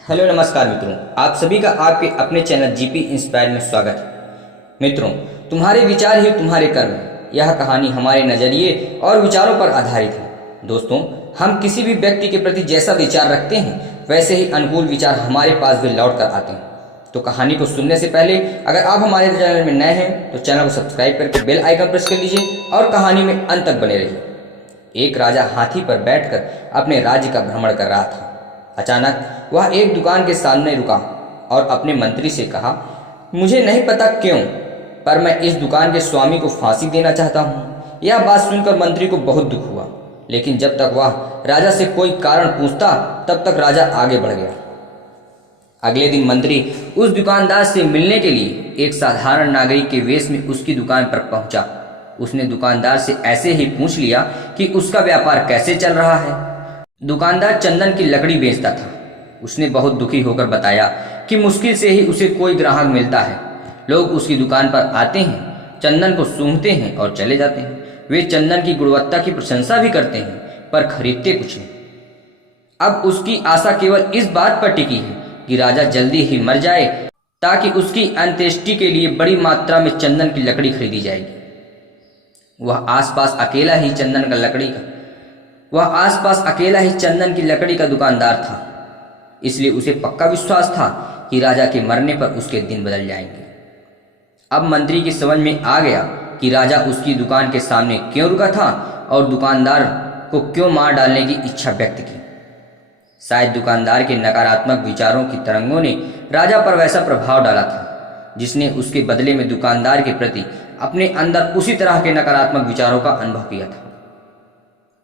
Hello नमस्कार मित्रों, आप सभी का आपके अपने चैनल जीपी इंस्पायर में स्वागत है। मित्रों, तुम्हारे विचार ही तुम्हारे कर्म है। यह कहानी हमारे नज़रिए और विचारों पर आधारित है। दोस्तों, हम किसी भी व्यक्ति के प्रति जैसा विचार रखते हैं वैसे ही अनुकूल विचार हमारे पास भी लौट कर आते हैं। तो कहानी को सुनने से पहले अगर आप हमारे चैनल में नए हैं तो चैनल को सब्सक्राइब करके बेल आइकन प्रेस कर लीजिए और कहानी में अंत तक बने रहिए। एक राजा हाथी पर बैठकर अपने राज्य का भ्रमण कर रहा था। अचानक वह एक दुकान के सामने रुका और अपने मंत्री से कहा, मुझे नहीं पता क्यों, पर मैं इस दुकान के स्वामी को फांसी देना चाहता हूँ। यह बात सुनकर मंत्री को बहुत दुख हुआ, लेकिन जब तक वह राजा से कोई कारण पूछता तब तक राजा आगे बढ़ गया। अगले दिन मंत्री उस दुकानदार से मिलने के लिए एक साधारण नागरिक के वेश में उसकी दुकान पर पहुंचा। उसने दुकानदार से ऐसे ही पूछ लिया कि उसका व्यापार कैसे चल रहा है। दुकानदार चंदन की लकड़ी बेचता था। उसने बहुत दुखी होकर बताया कि मुश्किल से ही उसे कोई ग्राहक मिलता है। लोग उसकी दुकान पर आते हैं, चंदन को सूंघते हैं और चले जाते हैं। वे चंदन की गुणवत्ता की प्रशंसा भी करते हैं, पर खरीदते कुछ नहीं। अब उसकी आशा केवल इस बात पर टिकी है कि राजा जल्दी ही मर जाए ताकि उसकी अंत्येष्टि के लिए बड़ी मात्रा में चंदन की लकड़ी खरीदी जाएगी। वह आसपास अकेला ही चंदन की लकड़ी का दुकानदार था, इसलिए उसे पक्का विश्वास था कि राजा के मरने पर उसके दिन बदल जाएंगे। अब मंत्री की समझ में आ गया कि राजा उसकी दुकान के सामने क्यों रुका था और दुकानदार को क्यों मार डालने की इच्छा व्यक्त की। शायद दुकानदार के नकारात्मक विचारों की तरंगों ने राजा पर वैसा प्रभाव डाला था जिसने उसके बदले में दुकानदार के प्रति अपने अंदर उसी तरह के नकारात्मक विचारों का अनुभव किया था।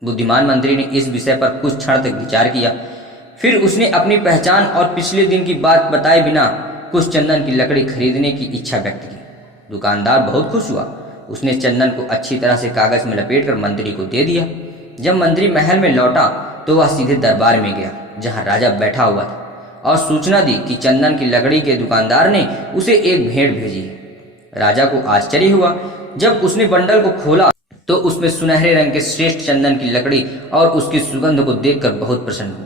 बुद्धिमान मंत्री ने इस विषय पर कुछ क्षण तक विचार किया। फिर उसने अपनी पहचान और पिछले दिन की बात बताए बिना कुछ चंदन की लकड़ी खरीदने की इच्छा व्यक्त की। दुकानदार बहुत खुश हुआ। उसने चंदन को अच्छी तरह से कागज में लपेटकर मंत्री को दे दिया। जब मंत्री महल में लौटा तो वह सीधे दरबार में गया जहां राजा बैठा हुआ था और सूचना दी कि चंदन की लकड़ी के दुकानदार ने उसे एक भेंट भेजी है। राजा को आश्चर्य हुआ जब उसने बंडल को खोला तो उसमें सुनहरे रंग के श्रेष्ठ चंदन की लकड़ी और उसकी सुगंध को देखकर बहुत प्रसन्न हुआ।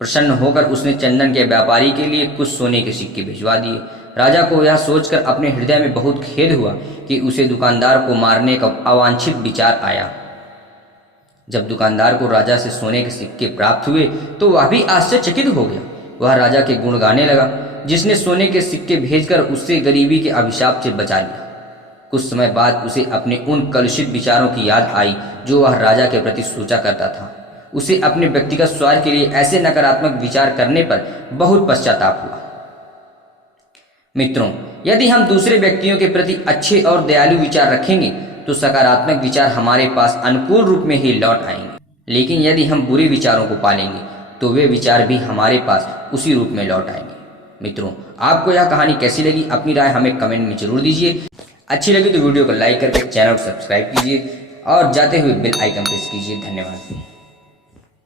प्रसन्न होकर उसने चंदन के व्यापारी के लिए कुछ सोने के सिक्के भिजवा दिए। राजा को यह सोचकर अपने हृदय में बहुत खेद हुआ कि उसे दुकानदार को मारने का अवांछित विचार आया। जब दुकानदार को राजा से सोने के सिक्के प्राप्त हुए तो वह भी आश्चर्यचकित हो गया। वह राजा के गुण गाने लगा, जिसने सोने के सिक्के भेजकर उससे गरीबी के अभिशाप से बचा लिया। कुछ समय बाद उसे अपने उन कलुषित विचारों की याद आई जो वह राजा के प्रति सोचा करता था। उसे अपने व्यक्तिगत स्वार्थ के लिए ऐसे नकारात्मक विचार करने पर बहुत पश्चाताप हुआ। मित्रों, यदि हम दूसरे व्यक्तियों के प्रति अच्छे और दयालु विचार रखेंगे तो सकारात्मक विचार हमारे पास अनुकूल रूप में ही लौट आएंगे। लेकिन यदि हम बुरे विचारों को पालेंगे तो वे विचार भी हमारे पास उसी रूप में लौट आएंगे। मित्रों, आपको यह कहानी कैसी लगी अपनी राय हमें कमेंट में जरूर दीजिए। अच्छी लगी तो वीडियो को लाइक करके चैनल को सब्सक्राइब कीजिए और जाते हुए बेल आइकन प्रेस कीजिए। धन्यवाद।